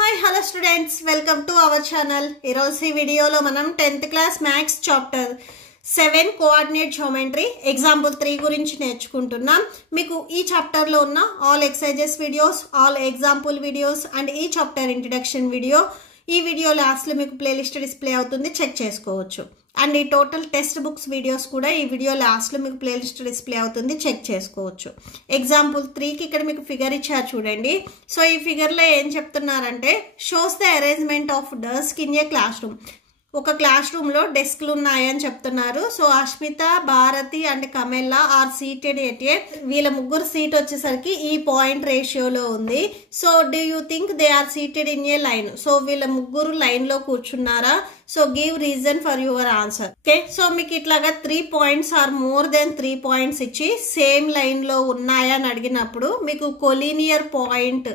Hi, hello students. Welcome to our channel. ఈ వీడియోలో మనం 10th class maths chapter 7 coordinate geometry example 3 గురించి నేర్చుకుంటున్నాం. మీకు ఈ చాప్టర్ లో ఉన్న all exercises videos, all example videos and ఈ చాప్టర్ ఇంట్రడక్షన్ వీడియో ఈ వీడియో లాస్ట్ లో మీకు ప్లేలిస్ట్ డిస్ప్లే అవుతుంది, చెక్ చేసుకోవచ్చు. అండ్ ఈ టోటల్ టెక్స్ట్ బుక్స్ వీడియోస్ కూడా ఈ వీడియో లాస్ట్ లో మీకు ప్లేలిస్ట్ డిస్ప్లే అవుతుంది, చెక్ చేసుకోవచ్చు. ఎగ్జాంపుల్ 3కి ఇక్కడ మీకు ఫిగర్ ఇచ్చారు చూడండి. సో ఈ ఫిగర్ లో ఏం చెప్తున్నారంటే shows the arrangement of desk in a classroom. ఒక క్లాస్ రూమ్ లో డెస్క్లు ఉన్నాయని చెప్తున్నారు. So Ashmita, Bharati and Kamella are seated at a, వీళ్ళ ముగ్గురు సీట్ వచ్చేసరికి ఈ పాయింట్ రేషియోలో ఉంది. So do you think they are seated in a line? So వీళ్ళ ముగ్గురు లైన్ లో కూర్చున్నారా? So give reason for your answer. Okay, so మీకు ఇట్లాగా 3 points or more than 3 points ఇచ్చి సేమ్ లైన్ లో ఉన్నాయని అడిగినప్పుడు మీకు కొలీనియర్ పాయింట్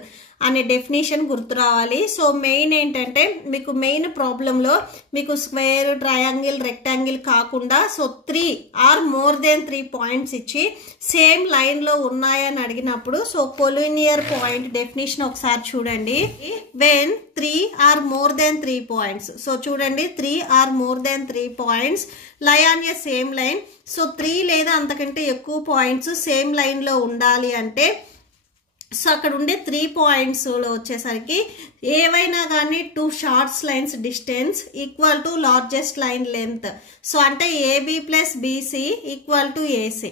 అనే డెఫినేషన్ గుర్తు రావాలి. సో మెయిన్ ఏంటంటే మీకు మెయిన్ ప్రాబ్లంలో మీకు స్క్వేర్, ట్రయాంగిల్, రెక్టాంగిల్ కాకుండా so 3 or more than 3 points ఇచ్చి సేమ్ లైన్ లో ఉన్నాయని అడిగినప్పుడు సో కొలీనియర్ పాయింట్ డెఫినేషన్ ఒకసారి చూడండి. When 3 or more than 3 points, so చూడండి 3 or more than 3 points lie on a same line. So 3 లేదా అంతకంటే ఎక్కువ పాయింట్స్ సేమ్ లైన్ లో ఉండాలి అంటే సో అక్కడ ఉండే 3 పాయింట్స్ లో వచ్చేసరికి ఏవైనా కానీ 2 shorts lines distance equal to largest line length. So అంటే AB plus BC equal to AC.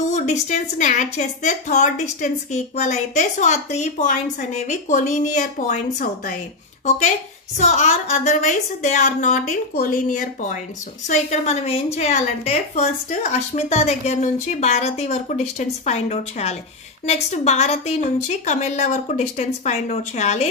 2 distance ని యాడ్ చేస్తే థర్డ్ డిస్టెన్స్ కి ఈక్వల్ అయితే సో ఆ 3 పాయింట్స్ అనేవి కొలీనియర్ పాయింట్స్ అవుతాయి. Okay, so or otherwise they are not in collinear points. So ఇక్కడ మనం ఏం చేయాలంటే ఫస్ట్ అష్మిత దగ్గర నుంచి భారతి వరకు డిస్టెన్స్ ఫైండ్ అవుట్ చేయాలి. నెక్స్ట్ భారతి నుంచి కమెల్లా వరకు డిస్టెన్స్ ఫైండ్ అవుట్ చేయాలి.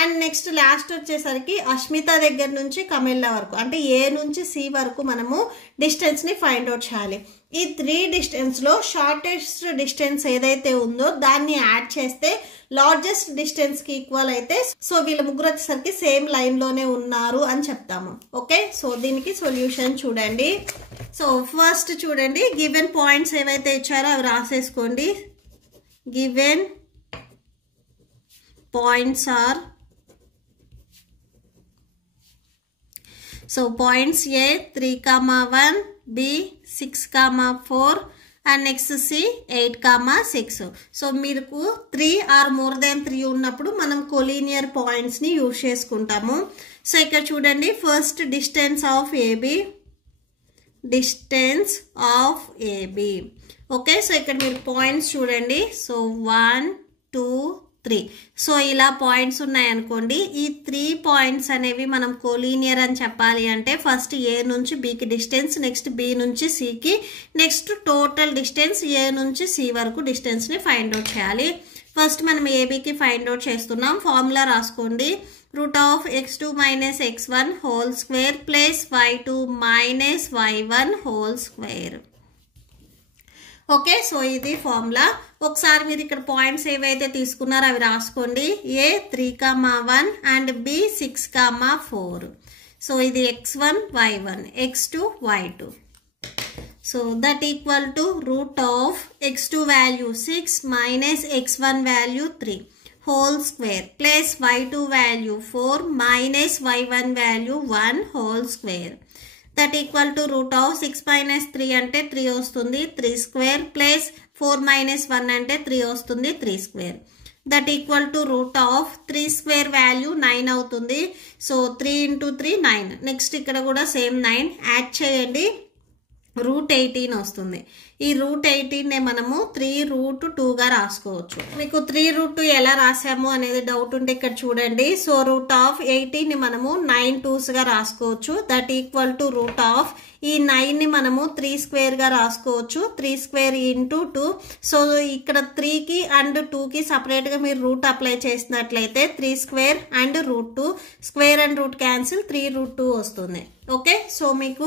అండ్ నెక్స్ట్ లాస్ట్ వచ్చేసరికి అష్మిత దగ్గర నుంచి కమెల్లా వరకు అంటే ఏ నుంచి సి వరకు మనము డిస్టెన్స్ ని ఫైండ్ అవుట్ చేయాలి. ఈ 3 డిస్టెన్స్ లో షార్టెస్ట్ డిస్టెన్స్ ఏదైతే ఉందో దాన్ని యాడ్ చేస్తే లార్జెస్ట్ డిస్టెన్స్ కి ఈక్వల్ అయితే సో వీళ్ళ ముగ్గురు వచ్చేసరికి సేమ్ లైన్ లోనే ఉన్నారు అని చెప్తాము. ఓకే, సో దీనికి సొల్యూషన్ చూడండి. సో ఫస్ట్ చూడండి, గివెన్ పాయింట్స్ ఏవైతే ఇచ్చారో అవి రాసేసుకోండి. Given points are, so points A 3,1, B 6,4 and next C 8,6. So మీకు 3 ఆర్ మోర్ దెన్ 3 ఉన్నప్పుడు మనం కొలీనియర్ పాయింట్స్ ని యూజ్ చేసుకుంటాము. సో ఇక్కడ చూడండి first distance of AB, distance of AB. Okay, so ఇక్కడ మీరు పాయింట్స్ చూడండి. సో 1, 2, 3. సో ఇలా పాయింట్స్ ఉన్నాయనుకోండి. ఈ 3 పాయింట్స్ అనేవి మనం కొలీనియర్ అని చెప్పాలి అంటే ఫస్ట్ ఏ నుంచి బికి డిస్టెన్స్, నెక్స్ట్ బి నుంచి సికి, నెక్స్ట్ టోటల్ డిస్టెన్స్ ఏ నుంచి సి వరకు డిస్టెన్స్ ని ఫైండ్ అవుట్ చేయాలి. ఫస్ట్ మనం ఏబికి ఫైండ్ అవుట్ చేస్తున్నాం. ఫార్ములా రాసుకోండి. Root of x2 minus x1 whole square plus y2 minus y1 whole square. Okay, so ఇది ఫార్ములా. ఒకసారి మీరు ఇక్కడ పాయింట్స్ ఏవైతే తీసుకున్నారో అవి రాసుకోండి. ఏ 3,1 అండ్ బి 6,4. సో ఇది x1 y1, x2 y2. So that equal to root of x2 value 6 minus x1 value 3 whole square plus y2 value 4 minus y1 value 1 whole square. That equal to root of 6 minus 3 అంటే 3 వస్తుంది, 3 square plus 4 minus 1 అంటే 3 వస్తుంది, 3 square. That equal to root of 3 square value 9 అవుతుంది. So 3 into 3 9. Next ఇక్కడ కూడా same 9 add చేయండి, route 18 వస్తుంది. ఈ రూట్ 18 మనము 3√2గా రాసుకోవచ్చు. మీకు 3√2 ఎలా రాసాము అనేది డౌట్ ఉంటే ఇక్కడ చూడండి. సో రూట్ ఆఫ్ 18 ని మనము 9 2s గా రాసుకోవచ్చు. That equal to root of ఈ 9 ని మనము 3 స్క్వేర్ గా రాసుకోవచ్చు. 3 స్క్వేర్ ఇంటూ 2. సో ఇక్కడ 3కి అండ్ 2కి సపరేట్ గా మీరు రూట్ అప్లై చేసినట్లయితే 3 square and √2 square and root cancel 3√2 వస్తుంది. ఓకే, సో మీకు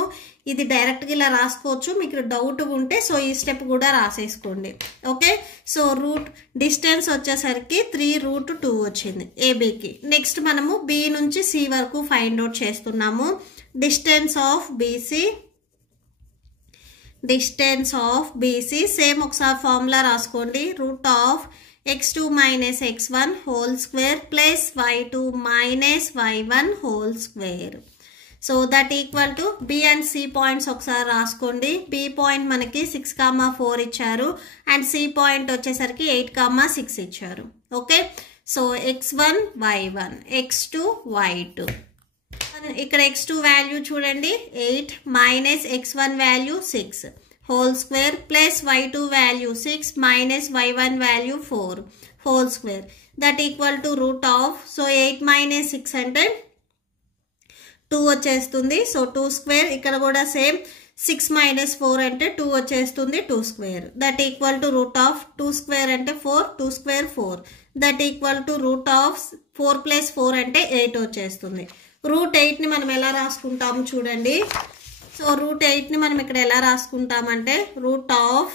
ఇది డైరెక్ట్గా ఇలా రాసుకోవచ్చు. మీకు డౌట్ ఉంటే సో ఈ స్టెప్ కూడా రాసేసుకోండి. ఓకే, సో రూట్ డిస్టెన్స్ వచ్చేసరికి 3√2 వచ్చింది ఏబికి. నెక్స్ట్ మనము బి నుంచి సి వరకు ఫైండ్ అవుట్ చేస్తున్నాము. Distance of BC, distance of BC same ఒకసారి ఫార్ములా రాసుకోండి. Root of x2 minus x1 whole square plus y2 minus y1 whole square. So that equal to B and C points ఒకసారి రాసుకోండి. B point మనకి 6,4 ఇచ్చారు and C point వచ్చేసరికి 8,6 ఇచ్చారు. Okay, so x1 y1 x2 y2. ఇక్కడ x2 value చూడండి 8 minus x1 value 6 whole square plus y2 value 6 minus y1 value 4 whole square that equal to root of, so 8 minus 6 అంటే 2 వచ్చేస్తుంది. So 2 square ఇక్కడ కూడా same 6 minus 4 అంటే 2 వచ్చేస్తుంది 2 square that equal to root of 2 square అంటే 4 2 square 4 that equal to root of 4 plus 4 అంటే 8 వచ్చేస్తుంది. Route 8ని మనం ఎలా రాసుకుంటాము చూడండి. సో రూట్ 8ని మనం ఇక్కడ ఎలా రాసుకుంటామంటే రూట్ ఆఫ్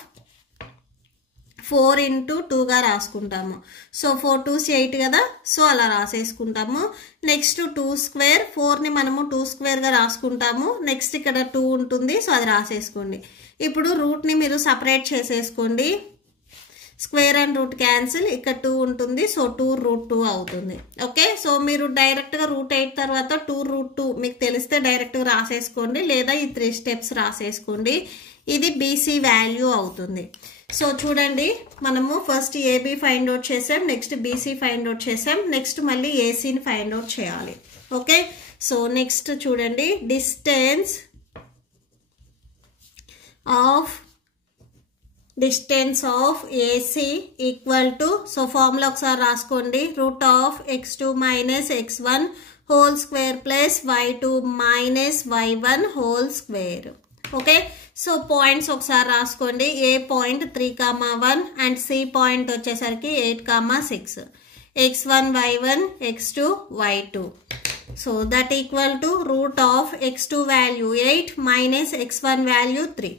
4 into 2గా రాసుకుంటాము. సో 4 2s 8 కదా, సో అలా రాసేసుకుంటాము. నెక్స్ట్ 2 స్క్వేర్ 4ని మనము 2 స్క్వేర్గా రాసుకుంటాము. నెక్స్ట్ ఇక్కడ 2 ఉంటుంది, సో అది రాసేసుకోండి. ఇప్పుడు రూట్ని మీరు సపరేట్ చేసేసుకోండి. స్క్వేర్ అండ్ రూట్ క్యాన్సిల్, ఇక్కడ 2 ఉంటుంది, సో 2 root 2 అవుతుంది. ఓకే, సో మీరు డైరెక్ట్గా రూట్ 8 తర్వాత 2 root 2 మీకు తెలిస్తే డైరెక్ట్గా రాసేసుకోండి, లేదా ఈ 3 steps రాసేసుకోండి. ఇది బీసీ వాల్యూ అవుతుంది. సో చూడండి, మనము ఫస్ట్ ఏబీ ఫైండ్ అవుట్ చేసాం, నెక్స్ట్ బీసీ ఫైండ్ అవుట్ చేసాం, నెక్స్ట్ మళ్ళీ ఏసీని ఫైండ్ అవుట్ చేయాలి. ఓకే, సో నెక్స్ట్ చూడండి, distance of AC equal to, so formula ఒకసారి రాసుకోండి, root of x2 minus x1 whole square plus y2 minus y1 whole square. Okay, so points ఒకసారి రాసుకోండి. ఏ point 3,1 and C point వచ్చేసరికి 8,6, x1 y1 x2 y2. So that equal to root of x2 value 8 minus x1 value 3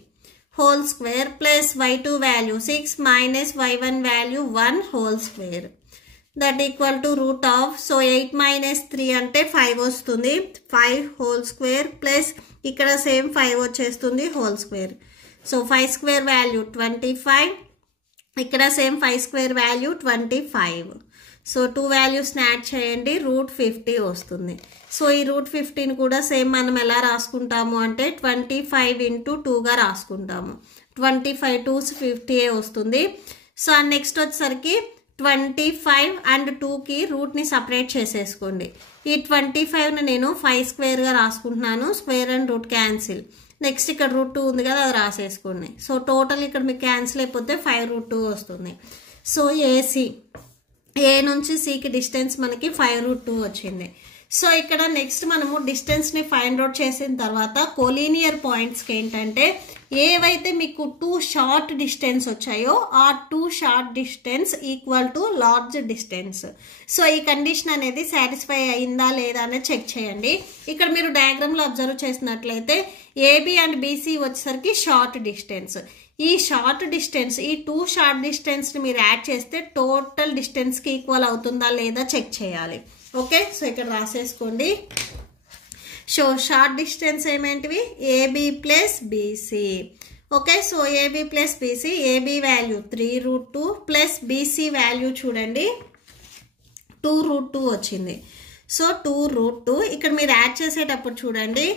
whole square plus y2 value 6 minus y1 value 1 whole square that equal to root of, so 8 minus 3 అంటే 5 వస్తుంది, 5 whole square plus ఇక్కడ same 5 వచ్చేస్తుంది whole square. So 5 square value 25, ఇక్కడ same 5 square value 25. So 2 వాల్యూస్ని add చేయండి, route 50 వస్తుంది. So ఈ route 15 కూడా సేమ్ మనం ఎలా రాసుకుంటాము అంటే 25 into 2గా రాసుకుంటాము. 25 2s 50 వస్తుంది. సో నెక్స్ట్ వచ్చేసరికి 25 అండ్ 2కి రూట్ని సపరేట్ చేసేసుకోండి. ఈ 25ని నేను 5 స్క్వేర్గా రాసుకుంటున్నాను, square and root cancel. Next ఇక్కడ రూట్ 2 ఉంది కదా, అది రాసేసుకోండి. సో టోటల్ ఇక్కడ మీకు క్యాన్సిల్ అయిపోతే 5 root 2 వస్తుంది. సో ఏసీ ఏ నుంచి సికి డిస్టెన్స్ మనకి 5 root 2 వచ్చింది. సో ఇక్కడ నెక్స్ట్ మనము డిస్టెన్స్ని ఫైండ్ అవుట్ చేసిన తర్వాత కోలీనియర్ పాయింట్స్కి ఏంటంటే ఏవైతే మీకు 2 షార్ట్ డిస్టెన్స్ వచ్చాయో ఆ 2 short distance equal to large distance. So ఈ కండిషన్ అనేది సాటిస్ఫై అయిందా లేదా అనేది చెక్ చేయండి. ఇక్కడ మీరు డయాగ్రామ్లో అబ్జర్వ్ చేసినట్లయితే ఏబి అండ్ బీసీ వచ్చేసరికి షార్ట్ డిస్టెన్స్. ఈ షార్ట్ డిస్టెన్స్, ఈ 2 షార్ట్ డిస్టెన్స్ని మీరు యాడ్ చేస్తే టోటల్ డిస్టెన్స్కి ఈక్వల్ అవుతుందా లేదా చెక్ చేయాలి. ఓకే, సో ఇక్కడ రాసేసుకోండి. సో షార్ట్ డిస్టెన్స్ ఏమేంటివి, AB plus BC. Okay, so AB plus BC, AB value 3 root 2 plus BC value చూడండి 2 root 2 వచ్చింది. సో 2 root 2 ఇక్కడ మీరు యాడ్ చేసేటప్పుడు చూడండి,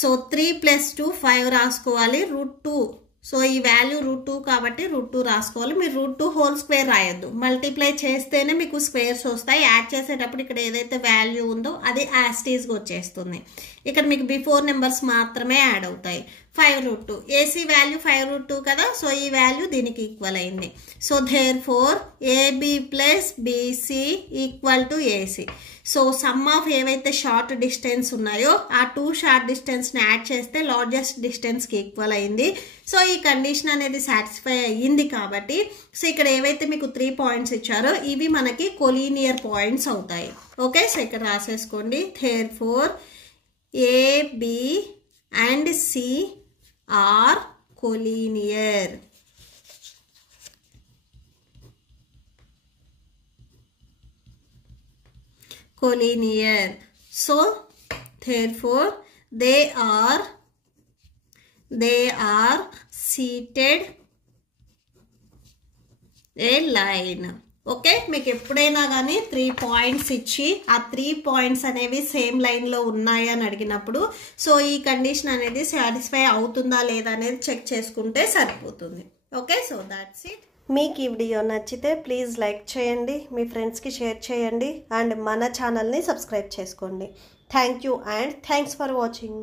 సో 3 + 2 5 రాసుకోవాలి, రూట్ 2. సో ఈ వాల్యూ రూట్ 2 కాబట్టి రూట్ 2 రాసుకోవాలి. మీరు రూట్ 2 హోల్ స్క్వేర్ రాయొద్దు, మల్టిప్లై చేస్తేనే మీకు స్క్వేర్స్ వస్తాయి. యాడ్ చేసేటప్పుడు ఇక్కడ ఏదైతే వాల్యూ ఉందో అది యాస్టీస్గా వచ్చేస్తుంది. ఇక్కడ మీకు బిఫోర్ నెంబర్స్ మాత్రమే యాడ్ అవుతాయి. 5 root 2, ఏసీ వాల్యూ 5 root 2 కదా, సో ఈ వాల్యూ దీనికి ఈక్వల్ అయింది. So therefore AB plus BC equal to AC. So sum of ఏవైతే షార్ట్ డిస్టెన్స్ ఉన్నాయో ఆ 2 షార్ట్ డిస్టెన్స్ని యాడ్ చేస్తే లార్జెస్ట్ డిస్టెన్స్కి ఈక్వల్ అయింది. సో ఈ కండిషన్ అనేది సాటిస్ఫై అయ్యింది కాబట్టి సో ఇక్కడ ఏవైతే మీకు 3 పాయింట్స్ ఇచ్చారో ఇవి మనకి కొలీనియర్ పాయింట్స్ అవుతాయి. ఓకే, సో ఇక్కడ రాసేసుకోండి. Therefore AB and C are collinear. Collinear. So therefore they are seated a line. Okay, మీకు ఎప్పుడైనా కానీ 3 పాయింట్స్ ఇచ్చి ఆ 3 పాయింట్స్ అనేవి సేమ్ లైన్లో ఉన్నాయి అని అడిగినప్పుడు సో ఈ కండిషన్ అనేది సాటిస్ఫై అవుతుందా లేదా అనేది చెక్ చేసుకుంటే సరిపోతుంది. Okay, so that's it. మీకు ఈ వీడియో నచ్చితే ప్లీజ్ లైక్ చేయండి, మీ ఫ్రెండ్స్కి షేర్ చేయండి అండ్ మన ఛానల్ని సబ్స్క్రైబ్ చేసుకోండి. Thank you and thanks for watching.